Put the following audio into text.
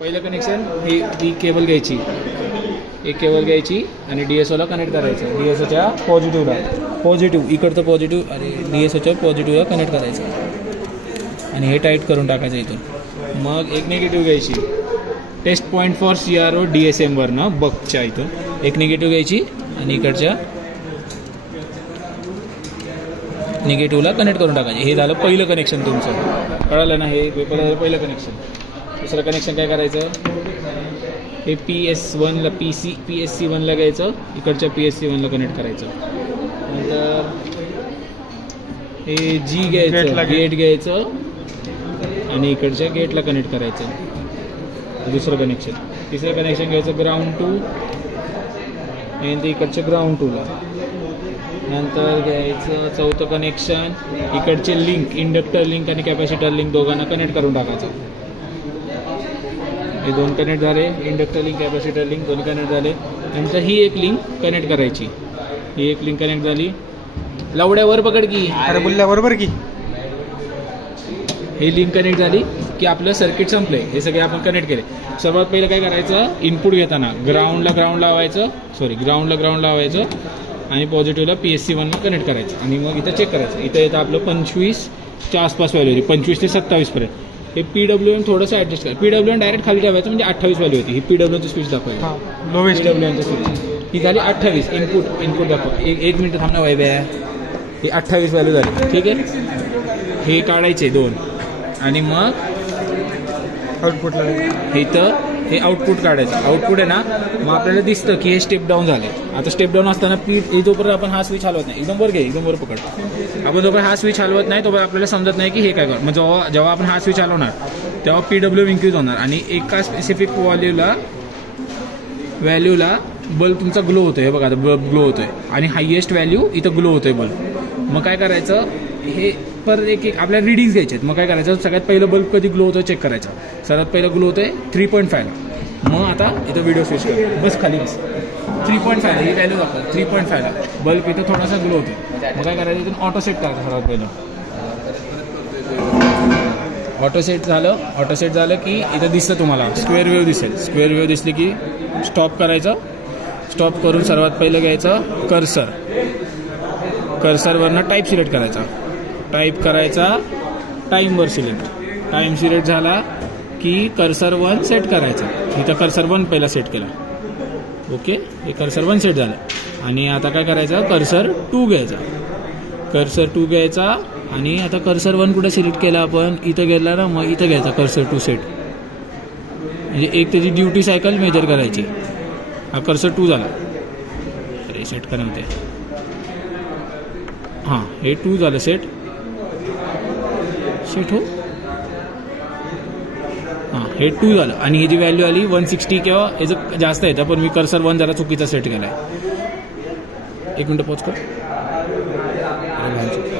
पहिलं कनेक्शन ही केबल घ्यायची, एक केबल घ्यायची आणि DSOला कनेक्ट करायचं. DSOच्या पॉझिटिव्ह इकडचं पॉझिटिव्ह आणि DSOच्या पॉझिटिव्हला कनेक्ट करायचं आणि हे टाईट करून टाकायचं इथून. मग एक निगेटिव्ह घ्यायची, टेस्ट पॉईंट फॉर CRO DSMवरनं बकच्या इथून एक निगेटिव्ह घ्यायची आणि इकडच्या निगेटिव्हला कनेक्ट करून टाकायचे. हे झालं पहिलं कनेक्शन तुमचं, कळालं ना? हे पहिलं कनेक्शन. दुसरं कनेक्शन काय करायचं, हे PS1ला PSC1ला घ्यायचं, इकडच्या PSC1ला कनेक्ट करायचं. नंतर हे G घ्यायचं, गेट घ्यायचं आणि इकडच्या गेटला कनेक्ट करायचं. दुसरं कनेक्शन. तिसरं कनेक्शन घ्यायचं ग्राउंड टू आणि ते इकडच्या ग्राउंड टूला. नंतर घ्यायचं चौथं कनेक्शन, इकडचे लिंक इंडक्टर लिंक आणि कॅपॅसिटर लिंक दोघांना कनेक्ट करून टाकायचं. हे दोन कनेक्ट झाले, इंडक्टर लिंक कॅपॅसिटर लिंक दोन्ही कनेक्ट झाले. नंतर ही एक लिंक कनेक्ट करायची, ही एक लिंक कनेक्ट झाली. लवड्यावर पकड की, अरे बोलल्या बरोबर की. ही लिंक कनेक्ट झाली की आपलं सर्किट संपलंय. हे सगळे आपण कनेक्ट केले. सर्वात पहिलं काय करायचं, इनपुट घेताना ग्राउंडला ग्राउंड लावायचं आणि पॉझिटिव्हला PSC1ला कनेक्ट करायचं आणि मग इथं चेक करायचं. इथं आपलं 25च्या आसपास व्हॅल्यू होती, 25 ते 27पर्यंत. हे PWM थोडंसं ॲडजस्ट करा. PWM डायरेक्ट खाली ठेवायचं म्हणजे 28 व्हॅल्यू होती. ही PWMची स्विच दाखवायची, लोवेस्ट PWMची स्विच ही झाली 28. इनपुट दाखवा. एक मिनिट थांबणं वाईबे आहे. ही 28 व्हॅल्यू झाली, ठीक आहे. हे काढायचे दोन आणि मग आउटपुटला इथं हे आउटपुट काढायचं. आउटपुट आहे ना, मग आपल्याला दिसतं की हे स्टेप डाऊन झाले. आता स्टेप डाऊन असताना जोपर्यंत आपण हा स्विच हलवत नाही, एकदम वर पकड. आपण जोपर्यंत हा स्विच हलवत नाही तोपर्यंत आपल्याला समजत नाही की हे काय कर. मग जेव्हा आपण हा स्विच हलवणार तेव्हा PWM इन्क्रीज होणार आणि एका स्पेसिफिक व्हॅल्यूला बल्ब तुमचा ग्लो होतोय. हे बघा, आता बल्ब ग्लो होतोय आणि हायएस्ट व्हॅल्यू इथं ग्लो होतोय बल्ब. मग काय करायचं, हे परत एक आपल्याला रिडिंग्स घ्यायचे आहेत. मग काय करायचं, सगळ्यात पहिलं बल्ब कधी ग्लो होतं चेक करायचं. सर्वात पहिलं ग्लो होतोय 3.5. मग आता इथं व्हिडिओ स्विच कर, बस खाली बस. 3.5 ही व्हॅल्यू दाखवत. 3.5ला बल्ब इथं थोडासा ग्लो होतो. मग काय करायचं, इथून ऑटो सेट करायचं. सर्वात पहिलं ऑटो सेट झालं की इथं दिसतं तुम्हाला स्क्वेअर वेव्ह दिसेल. स्क्वेअर वेव्ह दिसली की स्टॉप करायचं. स्टॉप करून सर्वात पहिलं घ्यायचं कर्सरवरनं टाईप सिलेक्ट करायचा. टाईप करायचा, टाईमवर टाईम सिलेक्ट झाला की कर्सर 1 सेट करायचा. इथं कर्सर 1 पहिला सेट केला. ओके, हे कर्सर 1 सेट झालं. आणि आता काय करायचं, कर्सर 2 घ्यायचा आणि आता कर्सर 1 कुठे सिलेक्ट केला आपण, इथं गेला ना, मग इथं घ्यायचा कर्सर 2 सेट. म्हणजे एक त्याची ड्युटी सायकल मेजर करायची. हा कर्सर 2 झाला. अरे सेट करा ते. हां, हे 2 झालं सेट हो. हां, हे 2 झालं आणि ही जी व्हॅल्यू आली 160 किंवा याचं जास्त येतं, पण मी कर्सर 1 जरा चुकीचा सेट केला आहे. एक मिनटं पॉज कर.